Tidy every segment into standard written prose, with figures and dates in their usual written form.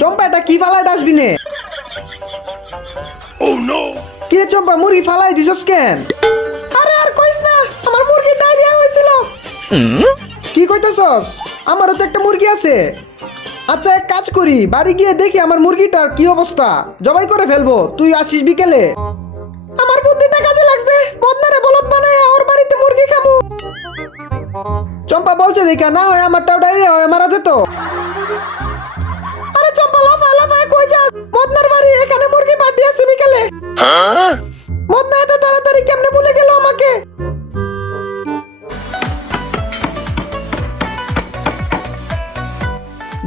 চম্পা এটা কি ফালাই ডাস্টবিনে? কি রে চম্পা, মুরগি ফালাই দিছস কেন? আরে আর কইস না, আমার মুরগি ডায়রিয়া হয়েছিল। কি কইতেছস? আমারও তো একটা মুরগি আছে। আচ্ছা এক কাজ করি, বাড়ি গিয়ে দেখি আমার মুরগিটার কি অবস্থা, জবাই করে ফেলবো। তুই আসিস বিকেলে। আমার বুদ্ধিটা কাজে লাগছে, বদনারে বলদ বানায় ওর বাড়িতে মুরগি খামু। চম্পা বলছে দেখা, না হয় আমারটাও ডায়রিয়া হয়ে মারা যেত। আরে চম্পা লাফা লাফা কই যাস? মদনার বাড়ি, এখানে মুরগি পার্টি আছে বিকেলে। মদনা এত তাড়াতাড়ি কেমনে ভুলে গেল আমাকে?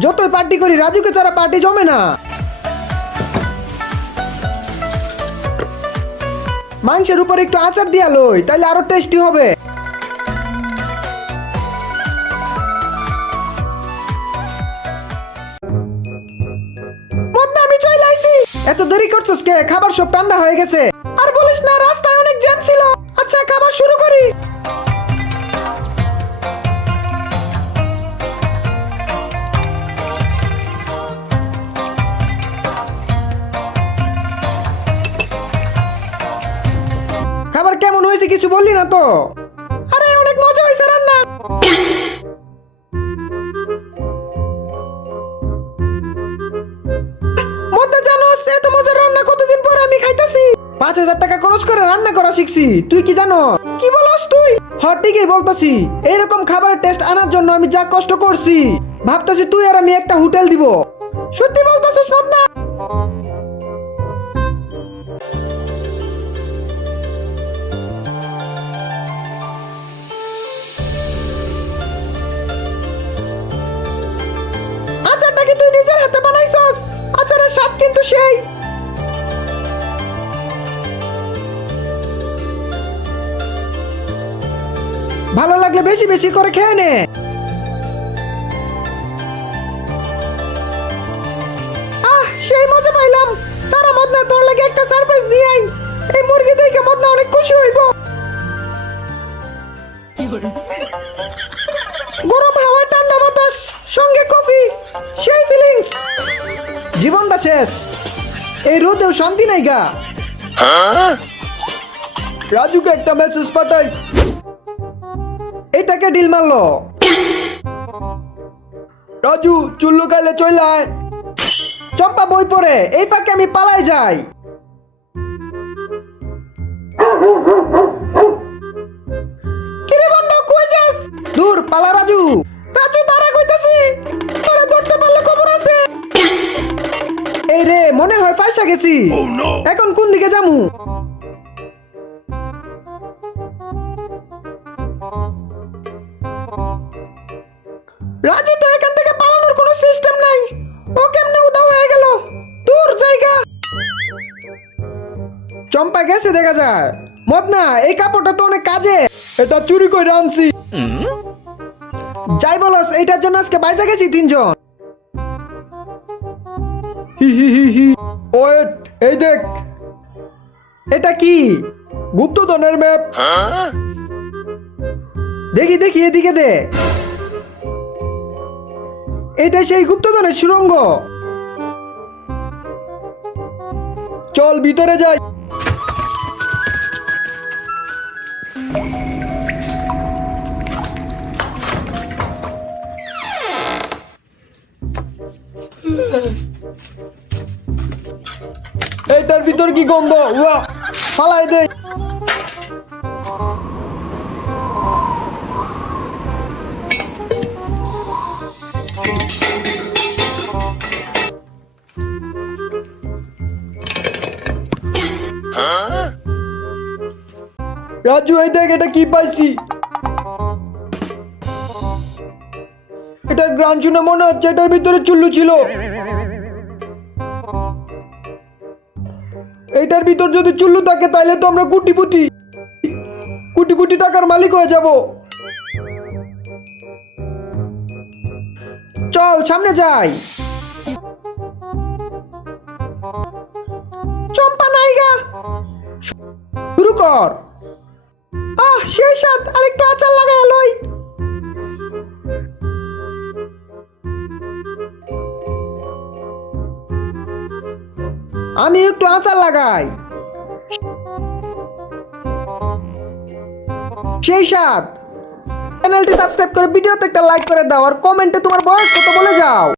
যতই পার্টি করি রাজুকে ছাড়া পার্টি জমে না। মাংসের উপর একটু আচার দিয়া লই, তাইলে আরো টেস্টি হবে। মদনা আমি চলে আইছি। এত দেরি করছস কে? খাবার সব ঠান্ডা হয়ে গেছে। আর বলিস না, রাস্তায় অনেক জ্যাম ছিল। আচ্ছা খাবার শুরু করি। খাবার কেমন হয়েছে কিছু বললি না তো? আরে অনেক মজা হয়েছে রান্না। মধ্যে জানোস এত মজার রান্না কতদিন পর আমি খাইতাছি। 5,000 টাকা খরচ করে রান্না করা শিখছি। তুই কি জানো? কি বলস তুই? হ্যাঁ ঠিকই বলতাছি। এইরকম খাবারের টেস্ট আনার জন্য আমি যা কষ্ট করছি, ভাবতাছি তুই আর আমি একটা হোটেল দিব। সত্যি বলতাছিস মদনা? আচারটা কি তুই নিজের হাতে বানাইছস? আচারের স্বাদ কিন্তু সেই। ভালো লাগলে বেশি বেশি করে খেয়ে নে। আহ সেই মজা পাইলাম। তারা মদনা তোর লাগে একটা সারপ্রাইজ নিয়ে আই। এই মুরগি দেখে মদনা অনেক খুশি হইব। গরম হাওয়া, ঠান্ডা বাতাস, সঙ্গে কফি, সেই ফিলিংস। জীবনটা শেষ, এই রোদেও শান্তি নাই গা। রাজুকে একটা মেসেজ পাঠাই। এইটাকে ডিল মারলো। রাজু চুল্লু গাইলে চলে আয়। চম্পা বই পড়ে, এই ফাঁকে আমি পালাই যাই। কিরে বন্ধু কই যাস? দূর পালা রাজু। রাজু দাঁড়া কইতাছি, তোরে ধরতে পারলে খবর আছে। এই রে মনে হয় ফাঁসা গেছি। এখন কোন দিকে যামু? রাজু তো এখান থেকে পালানোর কোনো সিস্টেম নাই। ও কেমনে উধাও হয়ে গেল? দূর জায়গা। চম্পা গেছে দেখা যায়। মদনা এই কাপড়টা তো অনেক কাজে। এটা চুরি করে আনছি। যাই বলস, এইটার জন্য আজকে বাইজা গেছি 3 জন। হি হি হি হি। ওয়েট, এই দেখ। এটা কি? গুপ্তধনের ম্যাপ। দেখি দেখি এদিকে দে। এটা সেই গুপ্তধনের সুড়ঙ্গ। চল ভিতরে যাই। এইটার ভিতর কি গন্ধ? ওয়া ফালাই দে। রাজু এই দেখ, এটা কি পাইছি। এটা গ্রান শুনে মনে হচ্ছে এটার ভিতরে চুল্লু ছিল। এইটার ভিতর যদি চুল্লু থাকে তাহলে তো আমরা কোটি কোটি টাকার মালিক হয়ে যাব। চল সামনে যাই। চম্পা নাইগা, শুরু কর। আহ সেই স্বাদ, আরেকটু আচার লাগাই লই। আমি একটু আচার লাগাই, সেই সাথ। চ্যানেলটি সাবস্ক্রাইব করে ভিডিওতে একটা লাইক করে দাও আর কমেন্টে তোমার বয়স কত বলে যাও।